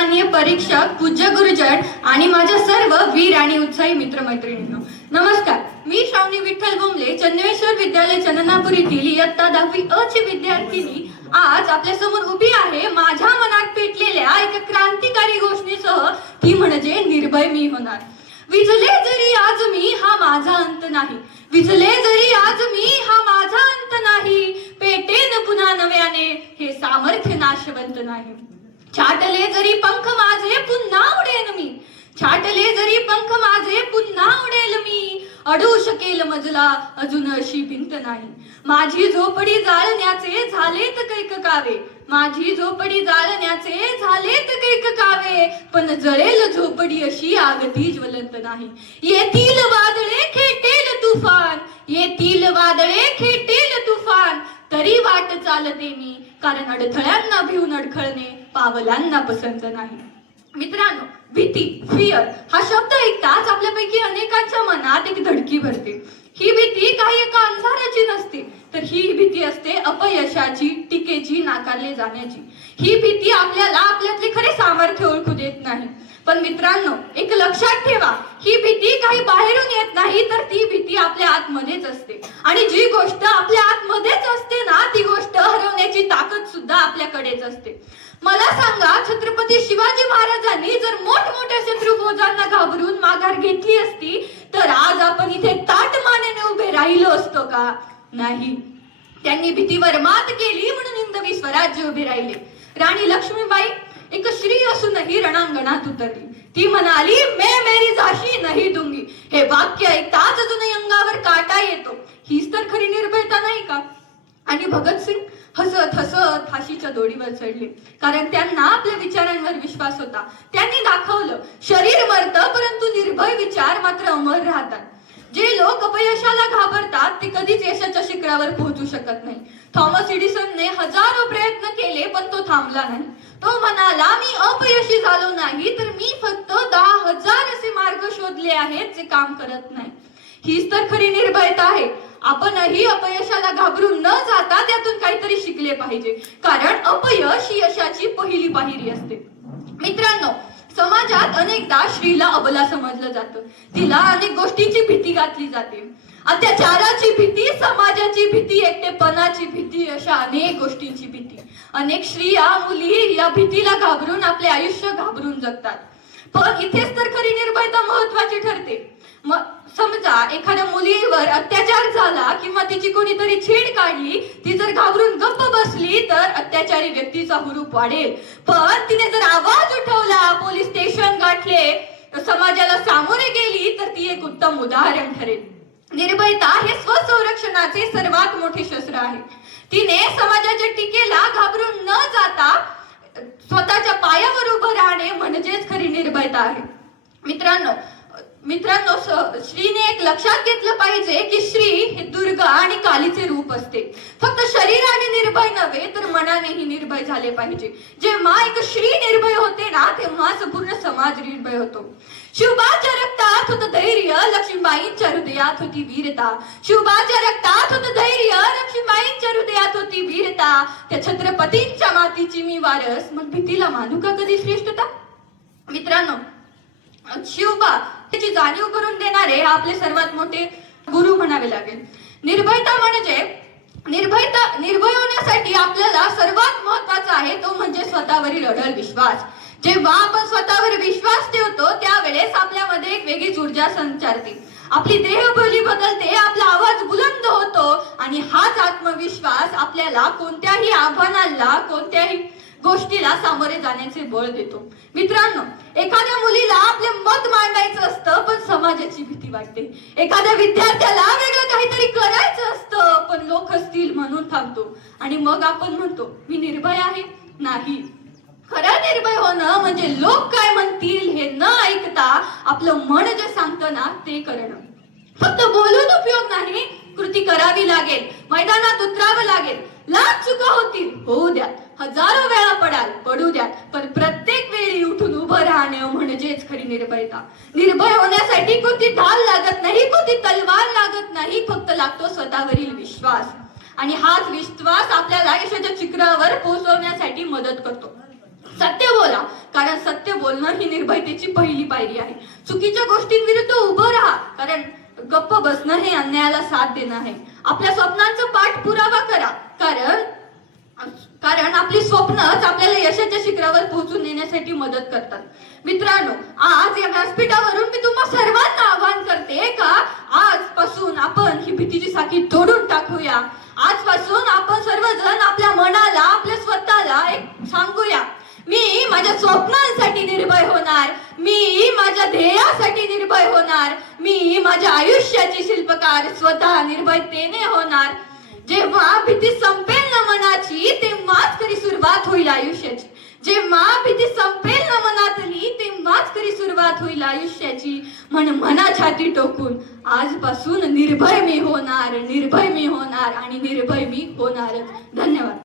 सन्माननीय परीक्षक, पूज्य गुरुजन आणि माझ्या सर्व वीर आणि उत्साही मित्रमैत्रिणींनो नमस्कार. मी श्रावणी विठ्ठल बोंबले, चन्नेश्वर विद्यालय चंदनापूर येथील इयत्ता 10वी अ ची विद्यार्थिनी आज आपल्या समोर उभी आहे. माझ्या मनात पेटलेल्या एका क्रांतिकारी घोषणेसह, ती म्हणजे निर्भय मी होणार. विझले जरी आज मी, हा माझा अंत नाही. विझले जरी आज मी, हा माझा अंत नाही. पेटेन पुन्हा नव्याने, हे सामर्थ्य नाशवंत नाही. छाटले जरी पंख माझे, पुन्हा उडेन मी. छाटले जरी पंख माझे, पुन्हा उडेल मी. अडू शकेल मजला, अजून अशी भिंत नाही. माझी झोपडी जाळण्याचे झालेत कैक कावे. माझी झोपडी जाळण्याचे झालेत कैक कावे. पण जळेल झोपडी अशी आगती ज्वलंत नाही. येतील वादळे खेटेल तुफान, येतील वादळे खेटेल तुफान. तरी वाट चालते मी, कारण अडथळ्यांना भिवून अडखळणे पावलांना पसंत नाही. मित्रांनो, भीती, फिअर हा शब्द ऐकताच आपल्यापैकी अनेकांच्या मनात एक धडकी भरते. ही भीती काही एका अंधाराची नसते, तर ही भीती असते अपयशाची, टीकेची, नाकारले जाण्याची. ही भीती आपल्याला आपल्यातले खरे सामर्थ्य ओळखू देत नाही. पण मित्रांनो, एक लक्षात ठेवा, ही भीती काही बाहेरून येत नाही, तर ती भीती आपल्या आतमध्येच असते. आणि जी गोष्ट आपल्या आतमध्येच असते ना, ती गोष्ट हरवण्याची ताकद सुद्धा आपल्याकडेच असते. मला सांगा, छत्रपती शिवाजी महाराजांनी जर मोठमोठ्या शत्रुभोजांना घाबरून माघार घेतली असती, तर आज आपण इथे ताठ मानेने उभे राहिलो असतो का? नाही. त्यांनी भीतीवर मात केली म्हणून हिंदवी स्वराज्य उभे राहिले. राणी लक्ष्मीबाई एक स्त्री असूनही रणांगणात उतरली. ती म्हणाली, मैं मेरी झाशी नहीं दूंगी. हे वाक्य ऐकताच अजूनही अंगावर काटा येतो. हीच तर खरी निर्भयता नाही का? आणि भगतसिंग हसत हसत फाशीच्या दोरीवर चढले, कारण त्यांना आपल्या विचारांवर विश्वास होता. त्यांनी दाखवलं, शरीर मरतं परंतु निर्भय विचार मात्र अमर राहतात. जे लोक अपयशाला घाबरतात ते कधीच यशाच्या शिखरावर पोहोचू शकत नाही. थॉमस एडिसनने हजारो प्रयत्न केले, पण तो थांबला नाही. तो म्हणाला, मी अपयशी झालो नाही, तर मी फक्त 10,000 असे मार्ग शोधले आहेत जे काम करत नाही. हीच तर खरी निर्भयता आहे. आपणही अपयशाला घाबरून न जाता त्यातून काहीतरी शिकले पाहिजे, कारण अपयश ही यशाची पहिली पायरी असते. मित्रांनो, समाजात अनेकदा स्त्रीला अबला समजलं जातं. तिला अनेक गोष्टींची भीती घातली जाते. अत्याचाराची भीती, समाजाची भीती, एकटेपणाची भीती, अशा अनेक गोष्टींची भीती. अनेक स्त्रिया, मुली या भीतीला घाबरून आपले आयुष्य घाबरून जगतात. पण इथेच तर खरी निर्भयता महत्वाची ठरते. समजा एखाद्या मुलीवर अत्याचार झाला किंवा तिची कोणीतरी छेड काढली, ती जर घाबरून गप्प बसली तर अत्याचारी व्यक्तीचा हुरूप वाढेल. पण तिने जर आवाज उठवला, पोलीस स्टेशन गाठले, समाजाला सामोरे गेली, तर ती एक उत्तम उदाहरण ठरेल. निर्भयता हे स्वसंरक्षणाचे सर्वात मोठे शस्त्र आहे. तिने समाजाच्या टीकेला घाबरून न जाता स्वतःच्या पायावर उभं राहणे म्हणजेच खरी निर्भयता आहे. मित्रांनो, स्त्रीने एक लक्षात घेतलं पाहिजे की स्त्री हे दुर्गा आणि कालीचे रूप असते. फक्त शरीराने निर्भय नव्हे, तर मनानेही निर्भय झाले पाहिजे. जेव्हा एक स्त्री निर्भय होते ना, तेव्हा संपूर्ण समाज निर्भय होतो. शिवबाच्या रक्तात होतं धैर्य, लक्ष्मीबाईंच्या हृदयात होती वीरता. शिवबाच्या रक्तात होतं धैर्य, लक्ष्मीबाईंच्या हृदयात होती वीरता. त्या छत्रपतींच्या मातीची मी वारस, मग भीतीला मानू का कधी श्रेष्ठता? मित्रांनो, शिवबा त्याची जाणीव करून देणारे हा आपले सर्वात मोठे गुरु म्हणावे लागेल. निर्भयता म्हणजे निर्भय होण्यासाठी आपल्याला सर्वात महत्वाचा आहे तो म्हणजे स्वतःवरील अढळ विश्वास. जेव्हा आपण स्वतःवर विश्वास ठेवतो, त्यावेळेस आपल्यामध्ये एक वेगळीच ऊर्जा संचारते. आपली देहबोली बदलते, आपला आवाज बुलंद होतो आणि हाच आत्मविश्वास आपल्याला कोणत्याही आव्हानाला, कोणत्याही गोष्टीला सामोरे जाण्याचे बळ देतो. मित्रांनो, एखाद्या मुलीला आपले मत मांडायचं असतं, पण समाजाची भीती वाटते. एखाद्या विद्यार्थ्याला वेगळं काहीतरी करायचं असतं, पण लोक हसतील म्हणून थांबतो. आणि मग आपण म्हणतो, मी निर्भय आहे. नाही, खरं निर्भय होणं म्हणजे लोक काय म्हणतील हे न ऐकता आपलं मन जे सांगतं ना, ते करणं. फक्त बोलून उपयोग नाही, कृती करावी लागेल, मैदानात उतरावं लागेल. लाख चुका होतील, होऊ द्या. हजारो वेळा पडू द्या, पण प्रत्येक वेळी उठून उभं राहणं म्हणजेच खरी निर्भयता. निर्भय होण्यासाठी कोणती ढाल लागत नाही, कोणती तलवार लागत नाही, फक्त लागतो स्वतःवरील विश्वास. आणि हाच विश्वास आपल्याला यशाच्या शिखरावर पोहोचवण्यासाठी मदत करतो. सत्य बोला, कारण सत्य बोलणं ही निर्भयतेची पहिली पायरी आहे. चुकीच्या गोष्टींविरुद्ध उभं राहा, कारण गप्प बसणं हे अन्यायाला साथ देणं आहे. आपल्या स्वप्नांचा पाठपुरावा करा, कारण आपली स्वप्नच आपल्याला यशाच्या शिखरावर पोहोचून नेण्यासाठी मदत करतात. मित्रांनो, आज या व्यासपीठावरून मी तुम्हा सर्वांना आवाहन करते का आजपासून आपण ही भीतीची साखळी तोडून टाकूया. आजपासून आपण सर्वजण आपल्या मनाला, आपल्या स्वतःला एक सांगूया, मी माझ्या स्वप्नांसाठी निर्भय होणार, मी माझ्या ध्येयासाठी निर्भय होणार, मी माझ्या आयुष्याची शिल्पकार स्वतः निर्भयतेने होणार. जेव्हा भीती संपेल ना मनाची, तेव्हाच खरी सुरुवात होईल आयुष्याची. जेव्हा भीती संपेल ना मनातली, तेव्हाच खरी सुरुवात होईल आयुष्याची. मना छाती टोकून आजपासून निर्भय मी होणार, निर्भय मी होणार आणि निर्भय मी होणारच. धन्यवाद.